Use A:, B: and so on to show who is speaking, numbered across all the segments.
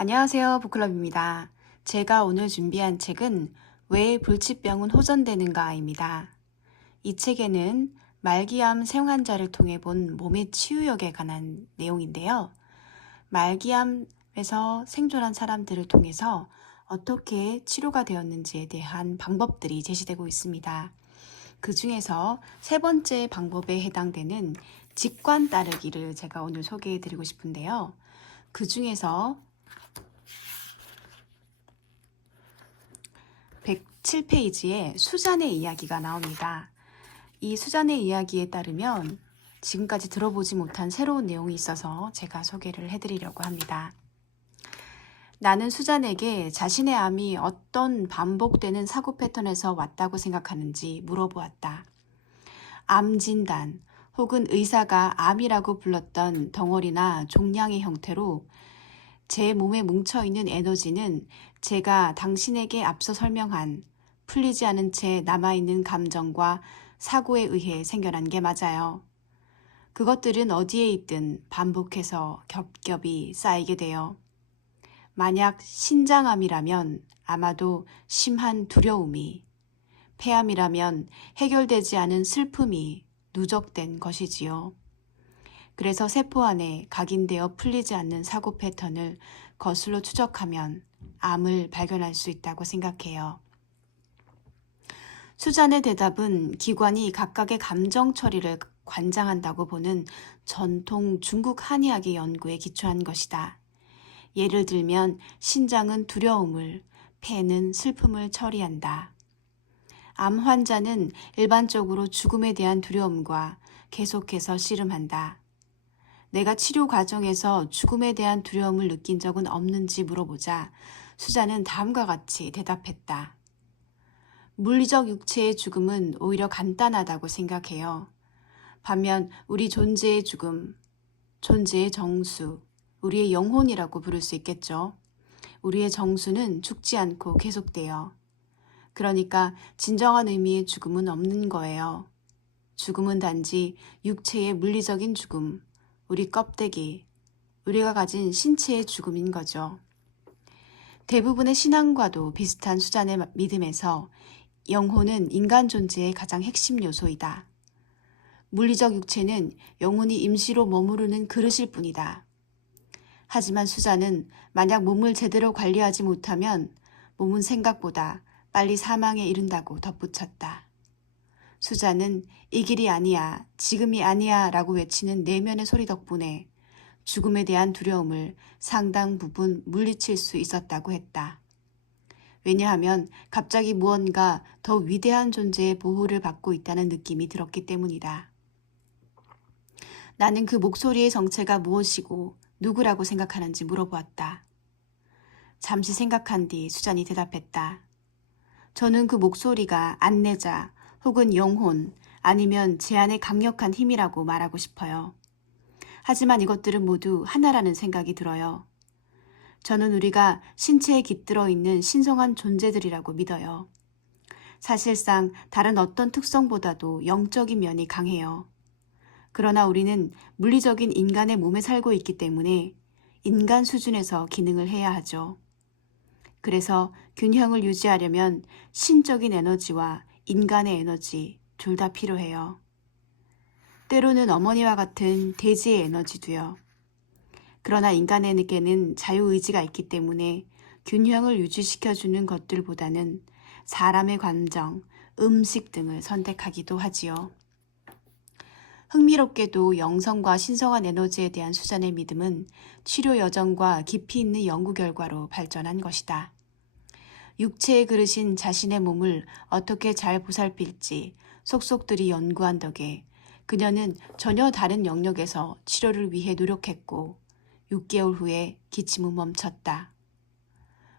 A: 안녕하세요. 보클럽입니다. 제가 오늘 준비한 책은 왜 불치병은 호전되는가입니다. 이 책에는 말기암 생환자를 통해 본 몸의 치유력에 관한 내용인데요. 말기암에서 생존한 사람들을 통해서 어떻게 치료가 되었는지에 대한 방법들이 제시되고 있습니다. 그 중에서 세 번째 방법에 해당되는 직관 따르기를 제가 오늘 소개해 드리고 싶은데요. 그 중에서 107페이지에 수잔의 이야기가 나옵니다. 이 수잔의 이야기에 따르면 지금까지 들어보지 못한 새로운 내용이 있어서 제가 소개를 해드리려고 합니다. 나는 수잔에게 자신의 암이 어떤 반복되는 사고 패턴에서 왔다고 생각하는지 물어보았다. 암 진단 혹은 의사가 암이라고 불렀던 덩어리나 종양의 형태로 제 몸에 뭉쳐있는 에너지는 제가 당신에게 앞서 설명한 풀리지 않은 채 남아있는 감정과 사고에 의해 생겨난 게 맞아요. 그것들은 어디에 있든 반복해서 겹겹이 쌓이게 돼요. 만약 신장암이라면 아마도 심한 두려움이, 폐암이라면 해결되지 않은 슬픔이 누적된 것이지요. 그래서 세포 안에 각인되어 풀리지 않는 사고 패턴을 거슬러 추적하면 암을 발견할 수 있다고 생각해요. 수잔의 대답은 기관이 각각의 감정 처리를 관장한다고 보는 전통 중국 한의학의 연구에 기초한 것이다. 예를 들면 신장은 두려움을, 폐는 슬픔을 처리한다. 암 환자는 일반적으로 죽음에 대한 두려움과 계속해서 씨름한다. 내가 치료 과정에서 죽음에 대한 두려움을 느낀 적은 없는지 물어보자 수자는 다음과 같이 대답했다. 물리적 육체의 죽음은 오히려 간단하다고 생각해요. 반면 우리 존재의 죽음, 존재의 정수, 우리의 영혼이라고 부를 수 있겠죠. 우리의 정수는 죽지 않고 계속돼요. 그러니까 진정한 의미의 죽음은 없는 거예요. 죽음은 단지 육체의 물리적인 죽음, 우리 껍데기, 우리가 가진 신체의 죽음인 거죠. 대부분의 신앙과도 비슷한 수잔의 믿음에서 영혼은 인간 존재의 가장 핵심 요소이다. 물리적 육체는 영혼이 임시로 머무르는 그릇일 뿐이다. 하지만 수자는 만약 몸을 제대로 관리하지 못하면 몸은 생각보다 빨리 사망에 이른다고 덧붙였다. 수자는 이 길이 아니야, 지금이 아니야 라고 외치는 내면의 소리 덕분에 죽음에 대한 두려움을 상당 부분 물리칠 수 있었다고 했다. 왜냐하면 갑자기 무언가 더 위대한 존재의 보호를 받고 있다는 느낌이 들었기 때문이다. 나는 그 목소리의 정체가 무엇이고 누구라고 생각하는지 물어보았다. 잠시 생각한 뒤 수잔이 대답했다. 저는 그 목소리가 안내자 혹은 영혼 아니면 제 안의 강력한 힘이라고 말하고 싶어요. 하지만 이것들은 모두 하나라는 생각이 들어요. 저는 우리가 신체에 깃들어 있는 신성한 존재들이라고 믿어요. 사실상 다른 어떤 특성보다도 영적인 면이 강해요. 그러나 우리는 물리적인 인간의 몸에 살고 있기 때문에 인간 수준에서 기능을 해야 하죠. 그래서 균형을 유지하려면 신적인 에너지와 인간의 에너지 둘 다 필요해요. 때로는 어머니와 같은 대지의 에너지도요. 그러나 인간에게는 자유의지가 있기 때문에 균형을 유지시켜주는 것들보다는 사람의 감정, 음식 등을 선택하기도 하지요. 흥미롭게도 영성과 신성한 에너지에 대한 수잔의 믿음은 치료 여정과 깊이 있는 연구 결과로 발전한 것이다. 육체의 그릇인 자신의 몸을 어떻게 잘 보살필지 속속들이 연구한 덕에 그녀는 전혀 다른 영역에서 치료를 위해 노력했고 6개월 후에 기침은 멈췄다.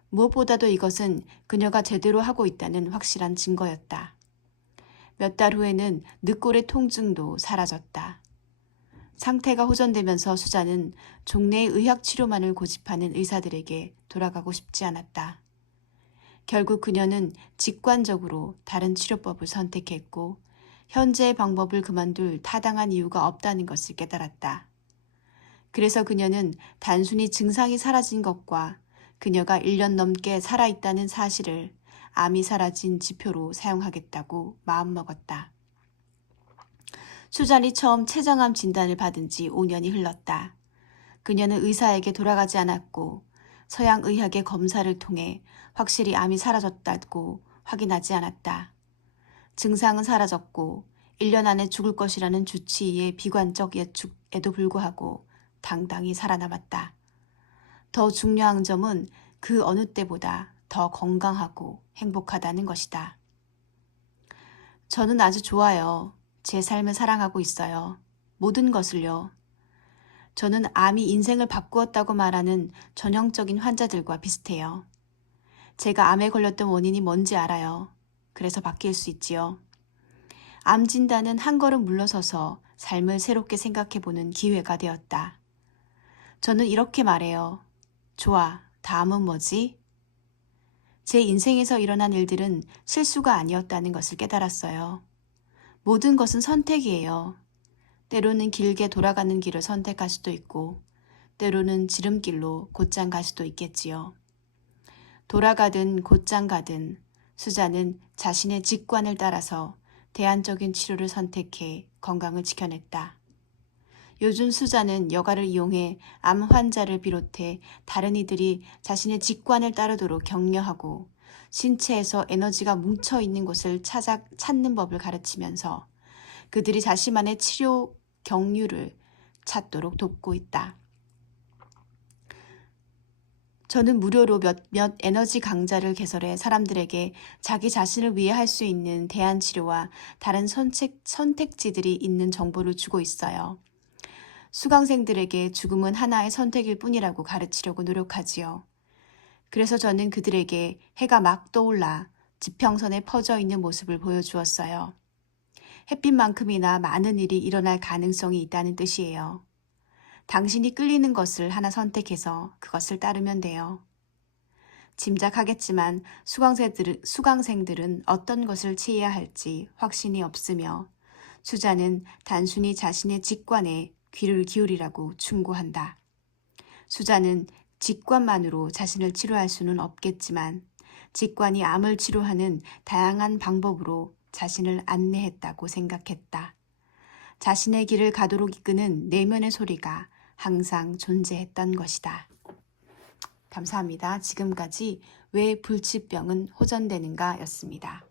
A: 무엇보다도 이것은 그녀가 제대로 하고 있다는 확실한 증거였다. 몇 달 후에는 늑골의 통증도 사라졌다. 상태가 호전되면서 수자는 종래의 의학 치료만을 고집하는 의사들에게 돌아가고 싶지 않았다. 결국 그녀는 직관적으로 다른 치료법을 선택했고 현재의 방법을 그만둘 타당한 이유가 없다는 것을 깨달았다. 그래서 그녀는 단순히 증상이 사라진 것과 그녀가 1년 넘게 살아있다는 사실을 암이 사라진 지표로 사용하겠다고 마음먹었다. 수잔이 처음 췌장암 진단을 받은 지 5년이 흘렀다. 그녀는 의사에게 돌아가지 않았고 서양 의학의 검사를 통해 확실히 암이 사라졌다고 확인하지 않았다. 증상은 사라졌고 1년 안에 죽을 것이라는 주치의의 비관적 예측에도 불구하고 당당히 살아남았다. 더 중요한 점은 그 어느 때보다 더 건강하고 행복하다는 것이다. 저는 아주 좋아요. 제 삶을 사랑하고 있어요. 모든 것을요. 저는 암이 인생을 바꾸었다고 말하는 전형적인 환자들과 비슷해요. 제가 암에 걸렸던 원인이 뭔지 알아요. 그래서 바뀔 수 있지요. 암 진단은 한 걸음 물러서서 삶을 새롭게 생각해보는 기회가 되었다. 저는 이렇게 말해요. 좋아, 다음은 뭐지? 제 인생에서 일어난 일들은 실수가 아니었다는 것을 깨달았어요. 모든 것은 선택이에요. 때로는 길게 돌아가는 길을 선택할 수도 있고, 때로는 지름길로 곧장 갈 수도 있겠지요. 돌아가든 곧장 가든 수자는 자신의 직관을 따라서 대안적인 치료를 선택해 건강을 지켜냈다. 요즘 수자는 여가를 이용해 암 환자를 비롯해 다른 이들이 자신의 직관을 따르도록 격려하고 신체에서 에너지가 뭉쳐 있는 곳을 찾아 찾는 법을 가르치면서 그들이 자신만의 치료 경류를 찾도록 돕고 있다. 저는 무료로 몇몇 에너지 강좌를 개설해 사람들에게 자기 자신을 위해 할 수 있는 대안 치료와 다른 선택, 선택지들이 있는 정보를 주고 있어요. 수강생들에게 죽음은 하나의 선택일 뿐이라고 가르치려고 노력하지요. 그래서 저는 그들에게 해가 막 떠올라 지평선에 퍼져 있는 모습을 보여주었어요. 햇빛만큼이나 많은 일이 일어날 가능성이 있다는 뜻이에요. 당신이 끌리는 것을 하나 선택해서 그것을 따르면 돼요. 짐작하겠지만 수강생들은, 수강생들은 어떤 것을 취해야 할지 확신이 없으며 수자는 단순히 자신의 직관에 귀를 기울이라고 충고한다. 수자는 직관만으로 자신을 치료할 수는 없겠지만 직관이 암을 치료하는 다양한 방법으로 자신을 안내했다고 생각했다. 자신의 길을 가도록 이끄는 내면의 소리가 항상 존재했던 것이다. 감사합니다. 지금까지 왜 불치병은 호전되는가 였습니다.